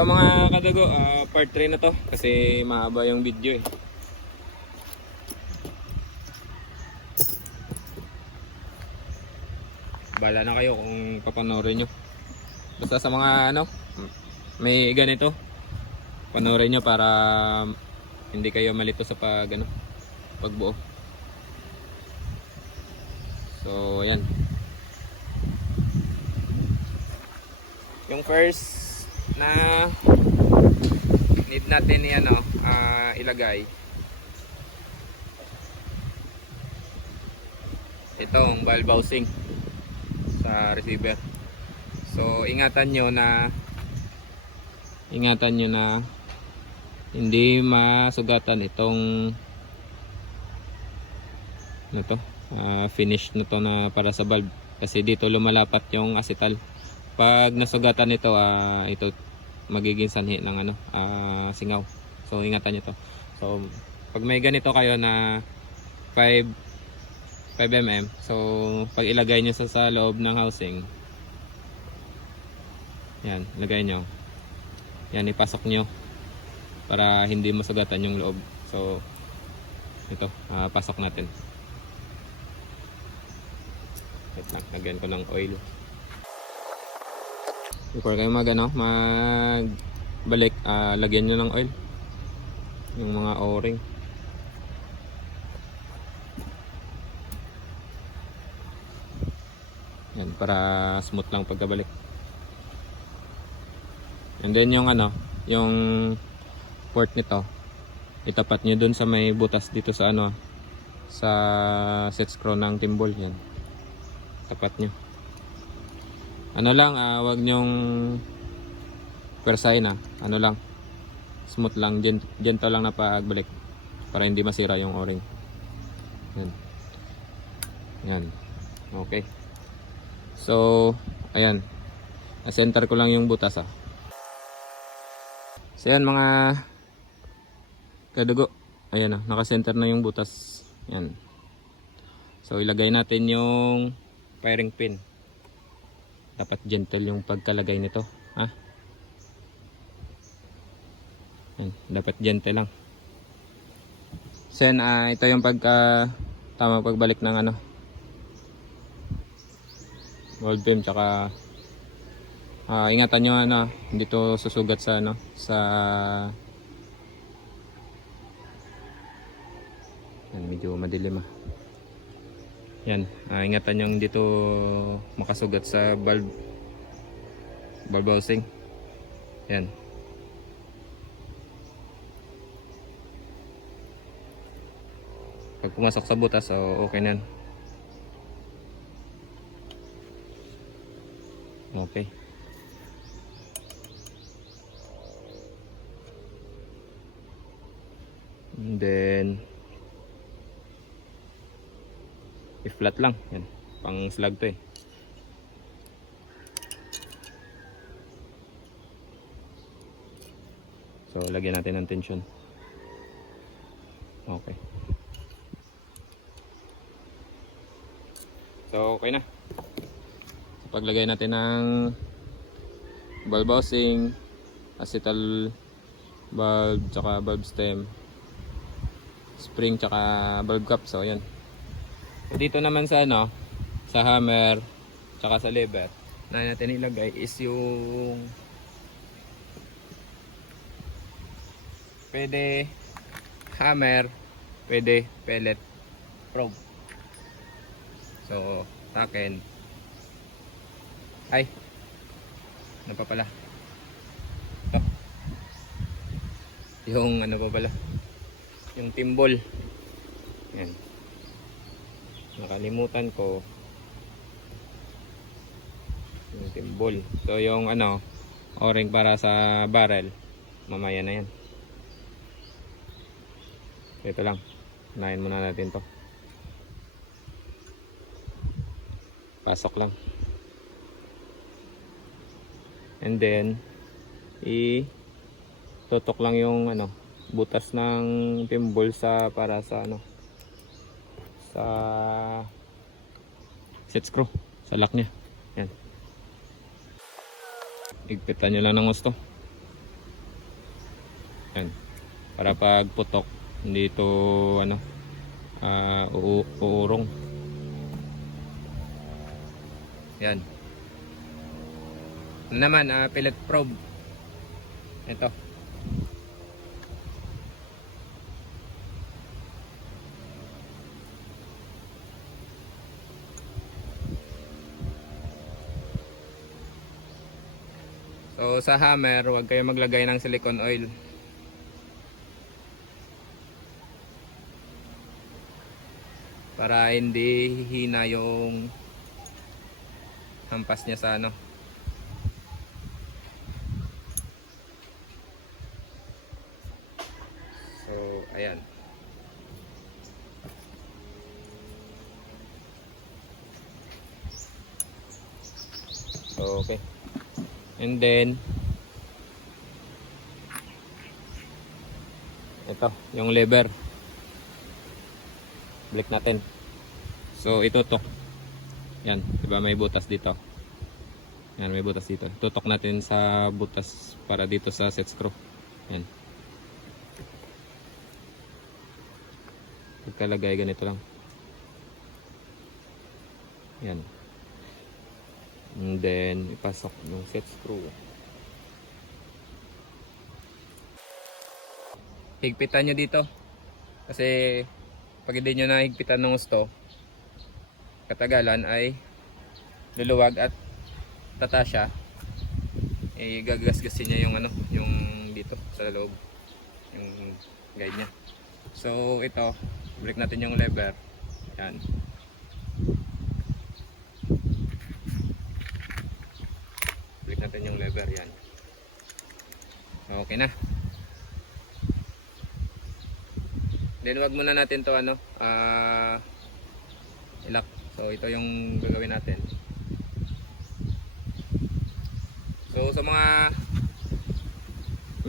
So mga kadago, part 3 na to kasi mahaba yung video eh. Bala na kayo kung papanoorin nyo. Basta sa mga may ganito, panoorin nyo para hindi kayo malito sa pagbuo. So ayan. Yung first na need natin ilagay itong valve housing sa receiver. So ingatan nyo na hindi masugatan itong finish na to na para sa valve kasi dito lumalapat yung acetal. Pag nasugatan ito, ito magiging sanhi ng singaw. So ingatan nyo to. So pag may ganito kayo na 5 mm, so pag ilagay nyo sa loob ng housing, yan, lagay nyo yan, ipasok nyo para hindi masugatan yung loob. So ito, pasok natin. Wait lang, lagyan ko ng oil before kayo magbalik. Lagyan nyo ng oil yung mga o-ring. Yan, para smooth lang pagkabalik. And then yung port nito, itapat nyo dun sa may butas dito sa sa set screw ng timbol. Yan, tapat nyo. Wag nyong persahin lang, smooth lang, gentle lang na pagbalik para hindi masira yung o-ring. Yan. Yan. Okay. So, ayan. Na-center ko lang yung butas So yan mga kadugo. Ayan naka-center na yung butas. Yan. So ilagay natin yung firing pin. Dapat gentle yung pagkalagay nito, Yan, dapat gentle lang. So yan, ito yung tamang pagbalik ng gold beam, tsaka ingatan nyo hindi to susugat sa yan, medyo madilim yan, ingatan nyo hindi to makasugat sa valve housing. Yan, pag pumasok sa butas, so okay na yan. Okay. And then i-flat lang. Yan, pang slug to So lagyan natin ng tension. Okay. So okay na. Paglagay natin ng valve housing, acetal valve, tsaka valve stem, spring, tsaka valve cap. So yan. Dito naman sa sa hammer tsaka sa lever na natin ilagay is yung pwede hammer, pwede pellet probe. So taken pa pala ito. Yung pa pala, yung timbol. Yan, nakalimutan ko yung timbol. So yung o-ring para sa barrel, mamaya na yan. Ito lang, unahin muna natin to. Pasok lang. And then tutok lang yung butas ng timbol para sa sa set screw, sa lock nya. Yan, igpitan nyo lang ng gusto. Yan. Para pag putok, hindi ito ano, uurong. Yan. Ano naman, pellet probe. Ito. So sa hammer, huwag kayo maglagay ng silicone oil. Para hindi hihina yung hampas niya sa ano. So ayan. So okay. And then ito, yung lever. Balik natin. So itutok. Yan, 'di ba may butas dito. Yan, may butas dito. Tutok natin sa butas para dito sa set screw. Yan. Pagkalagay ganito lang. Yan. And then ipasok yung set screw. Higpitan nyo dito. Kasi pag hindi nyo na higpitan ng gusto, katagalan ay luluwag at tatasya. Gagasgasin niya yung ano, yung dito sa loob, yung guide niya. So ito, break natin yung lever. Yan. Break natin yung lever, yan. Okay na. Then wag muna natin to ano, ilak. So ito yung gagawin natin. So sa mga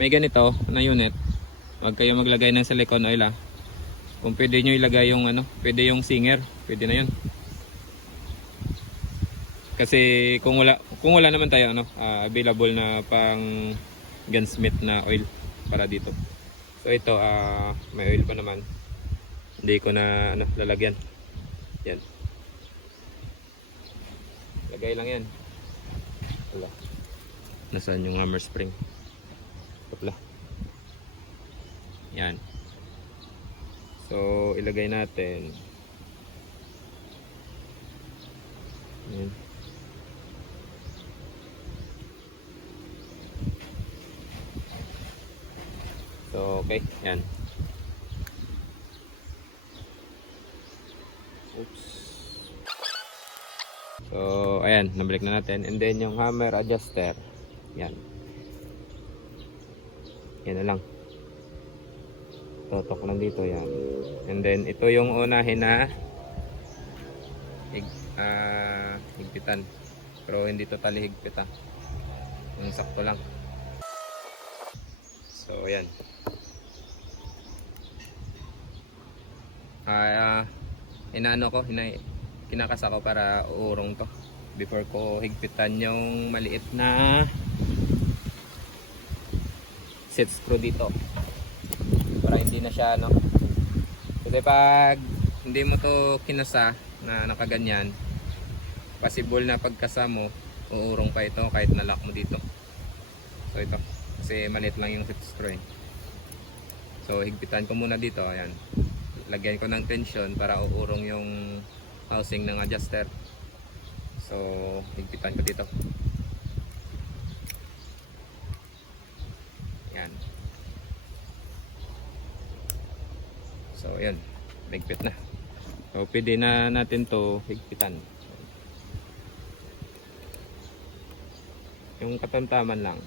may ganito na unit, wag kayo maglagay ng silicone oil ah. Kung pwede nyo ilagay yung ano, pwede yung Singer, pwede na yun. Kasi kung wala naman tayo ano, available na pang gunsmith na oil para dito. So ito, may oil pa naman. Hindi ko na ano, lalagyan. Yan. Lagay lang yan. Wala. Nasaan yung hammer spring? Wala. Yan. So ilagay natin. Yan. So okay, yan. Oops. So ayan, nabalik na natin. And then yung hammer adjuster. Yan. Yan na lang. Totok lang dito yan. And then ito yung unahin na higpitan. Pero hindi totally higpitan. Yung sakto lang. So ayan. Inaano ko, kinakas ako para uurong to before ko higpitan yung maliit na set screw dito para hindi na siya ano. Kasi pag hindi mo to kinasa na nakaganyan, possible na pagkasa mo uurong pa ito kahit nalock mo dito. So ito kasi maliit lang yung set screw eh. So higpitan ko muna dito, ayan. Lagyan ko ng tension para uurong yung housing ng adjuster. So higpitan ko dito. Yan. So yan, higpit na. So pwede na natin to higpitan. Yung katamtaman lang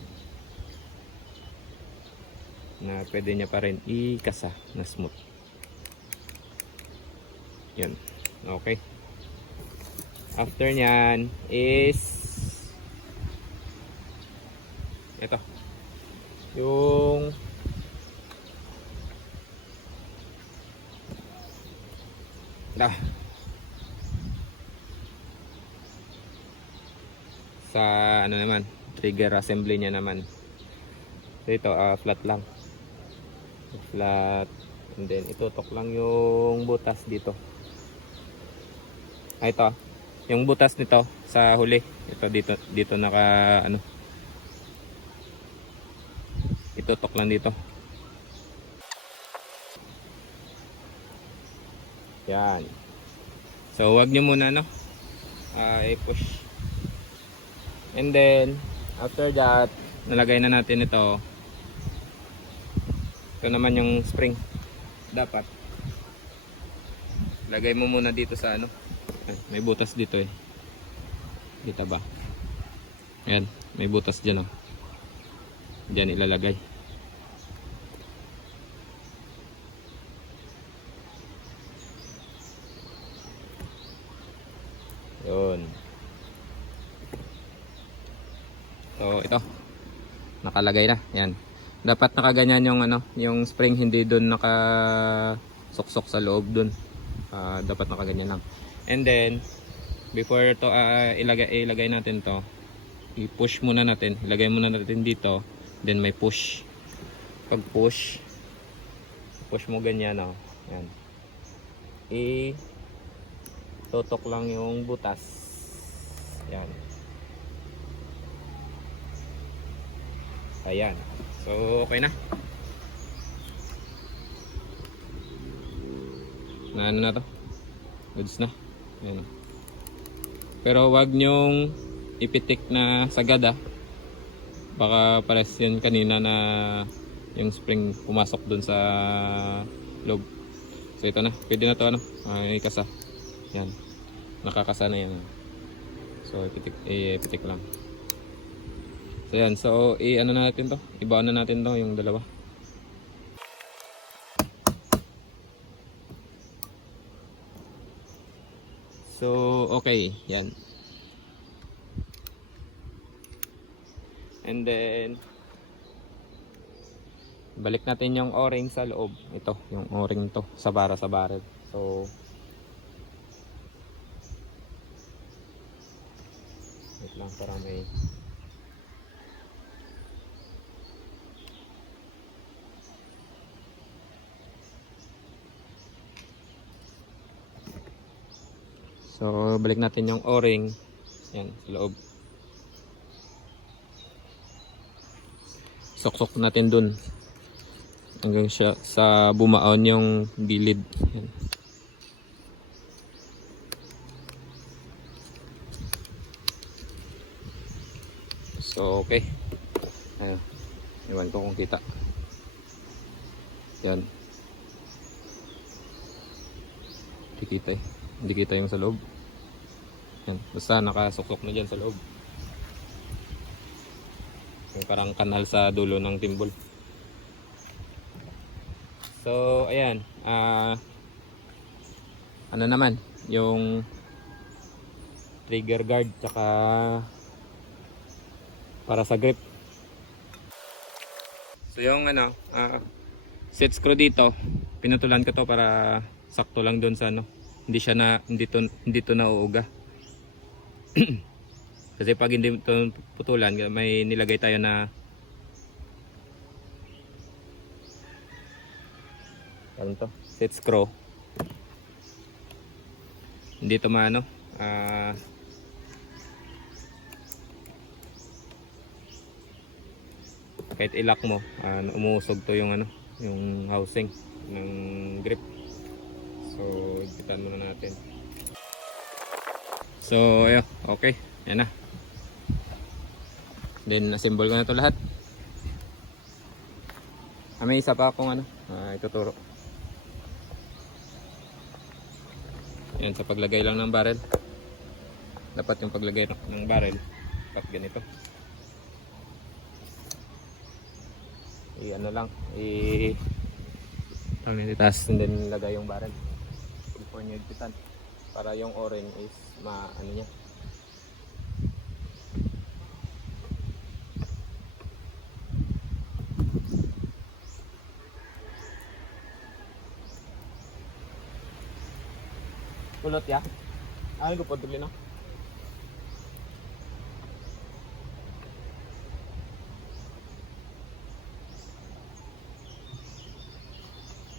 na pwede niya pa rin ikasa na smooth. Yan. Okay. After nyan is ito. Yung sa ano naman, trigger assembly niya naman. So ito flat lang. flat, and then itutok lang yung butas dito. Ito, yung butas nito sa huli, ito dito naka ano, itutok lang dito. Yan. So wag nyo muna i-push. And then after that, nalagay na natin ito. Ito naman yung spring. Dapat lagay mo muna dito sa ano. May butas dito eh. Dito ba? Ayan, may butas dyan oh. Diyan ilalagay. Yun. So ito, nakalagay na. Yan. Dapat nakaganyan yung ano, yung spring, hindi doon nakasuksok sa loob doon. Dapat nakaganyan lang. And then before to ilagay natin to, i-push muna natin. Ilagay muna natin dito, then may push. Pag push mo ganyan oh. Yan. Tutok lang yung butas. Yan. Ayan. So okay na. Ano na to? Goods na. Ayan. Pero wag nyong ipitik na sagad ah. Baka pares yan kanina na yung spring pumasok dun sa loob. So ito na. Pwede na to ano. Ikasa. Yan. Nakakasa na yan. So ipitik lang. So yan, so ano na natin to, ibaan na natin to yung dalawa. So okay, yan. And then balik natin yung o-ring sa loob. Ito, yung o-ring to sa barrel. So wait lang para may So balik natin yung o-ring. Yan, sa loob. Sok-sok natin dun hanggang siya sa bumaon yung gilid. Yan. So okay. Ayun. Iwan ko kung kita. Yan. Hindi kita eh. Hindi kita yung sa loob. Yan. Basta nakasuksok na dyan sa loob. Yung parang kanal sa dulo ng timbol. So ayan. Ano naman yung trigger guard tsaka para sa grip. So yung ano set screw dito, pinutulan ko to para sakto lang doon sa ano. Hindi to nauuga. Kasi pag hindi ito putulan, may nilagay tayo na ano to? Set screw. Hindi to maano kahit ilak mo, umuusog to yung ano, yung housing ng grip. So, ipitan muna natin. So, ayun, okay. Ayan na. Then, assemble ko na ito lahat. May isa pa akong ituturo. Ayan, sa paglagay lang ng barrel. Dapat yung paglagay ng barrel, dapat ganito. Ano lang, tapos and then lagay yung barrel. Before nyo igpitan para yung o-ring is ano niya. Kulot ya? Ano ko po duli no?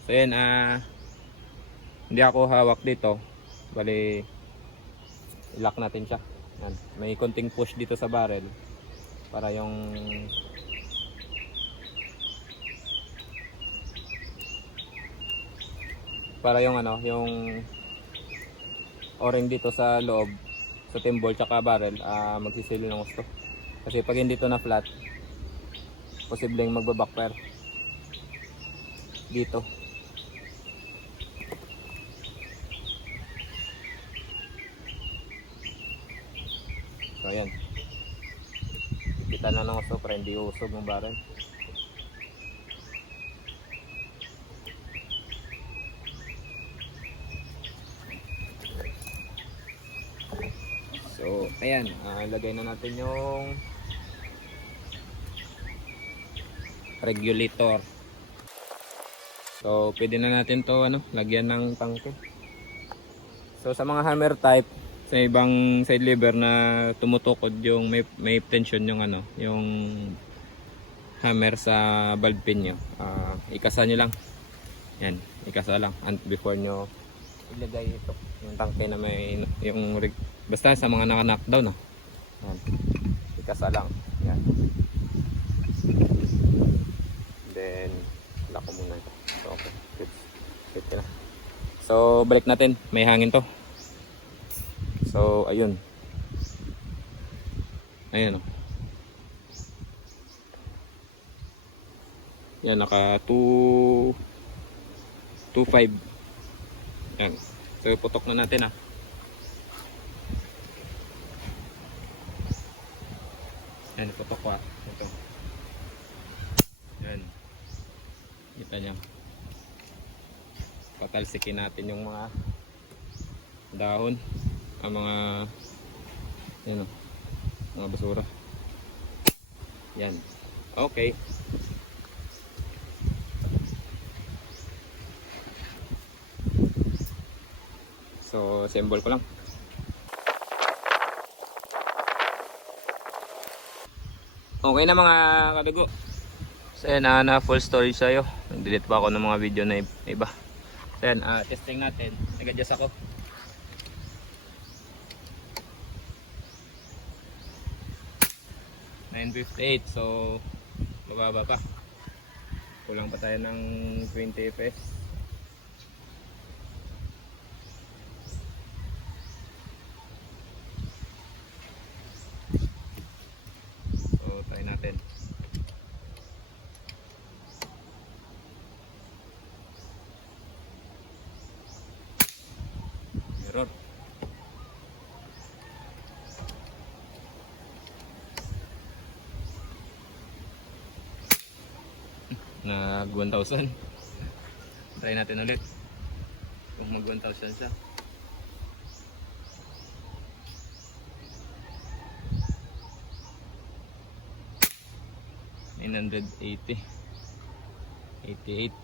So yan, hindi ako hawak dito. Bali, i-lock natin siya. Yan. May konting push dito sa barrel para yung ano, yung o-ring dito sa loob sa timbol tsaka barrel magsisili ng gusto. Kasi pag hindi to na flat, posibleng magbabackfire dito. So ayan, kita na ng gusto para hindi usog ng barrel. So ayan, lagay na natin yung regulator. So pwede na natin to lagyan ng tangke. So sa mga hammer type, sa ibang side lever na tumutukod yung may tension yung yung hammer sa valve pin nyo, ikasa nyo lang. Yan, ikasa lang before nyo ilagay ito yung tangke na may yung basta sa mga naka-knockdown yan, ikasa lang. Yan, then lock ko muna ito. So okay, good na. So balik natin, may hangin to. So ayun, yan, naka 2.5. yan. So putok na natin yan, putok ko ito. Yan, kita nyo, patalsikin natin yung mga dahon, mga mga basura. Yan, okay. So assemble ko lang. Okay na mga kadugo. So yan, na full storage sa'yo. Nag-delete pa ako ng mga video na iba. So yan, testing natin. Nag-adjust ako. $958, so bababa pa. Kulang pa tayo ng 20 fps. So try natin. Mirror. Nag 1,000. Try natin ulit kung mag 1,000 siya. $980, 88,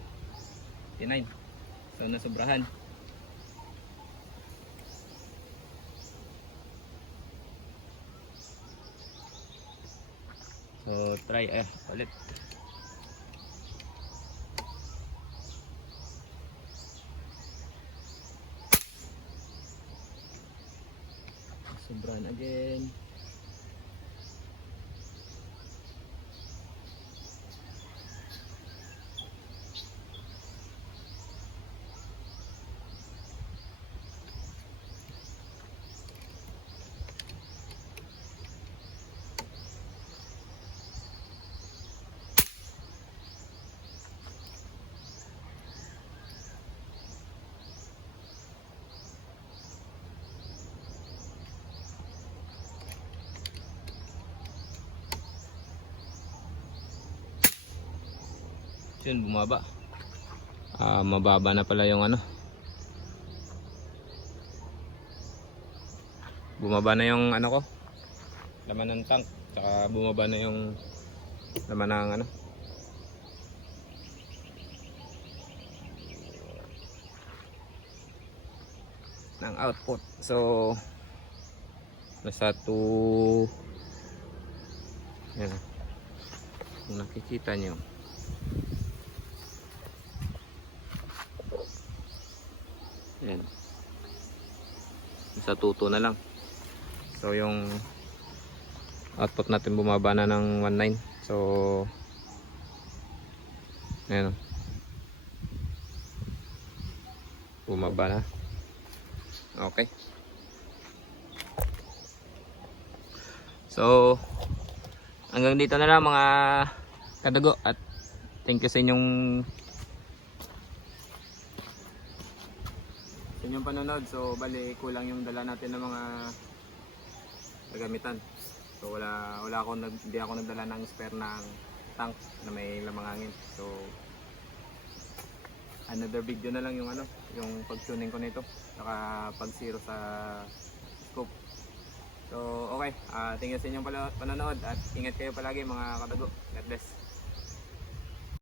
89. So nasobrahan. So try ulit. Sobrahan again. Yun, bumaba. Mababa na pala yung bumaba na yung ko, laman ng tank, tsaka bumaba na yung laman ng ng output. So nasa 2, yan, kung nakikita nyo, Ayan. Sa tuto na lang. So yung output natin bumaba na ng 1.9. So ayan, bumaba na. Okay. So hanggang dito na lang mga kadago, at thank you sa inyong panonood. So bali kulang yung dala natin ng mga kagamitan. So hindi ako nagdala ng spare ng tank na may lamang hangin. So another video na lang yung yung pag-tuning ko nito, saka pag-zero sa scope. So okay, thank you sa inyong panonood, at ingat kayo palagi mga katago. God bless.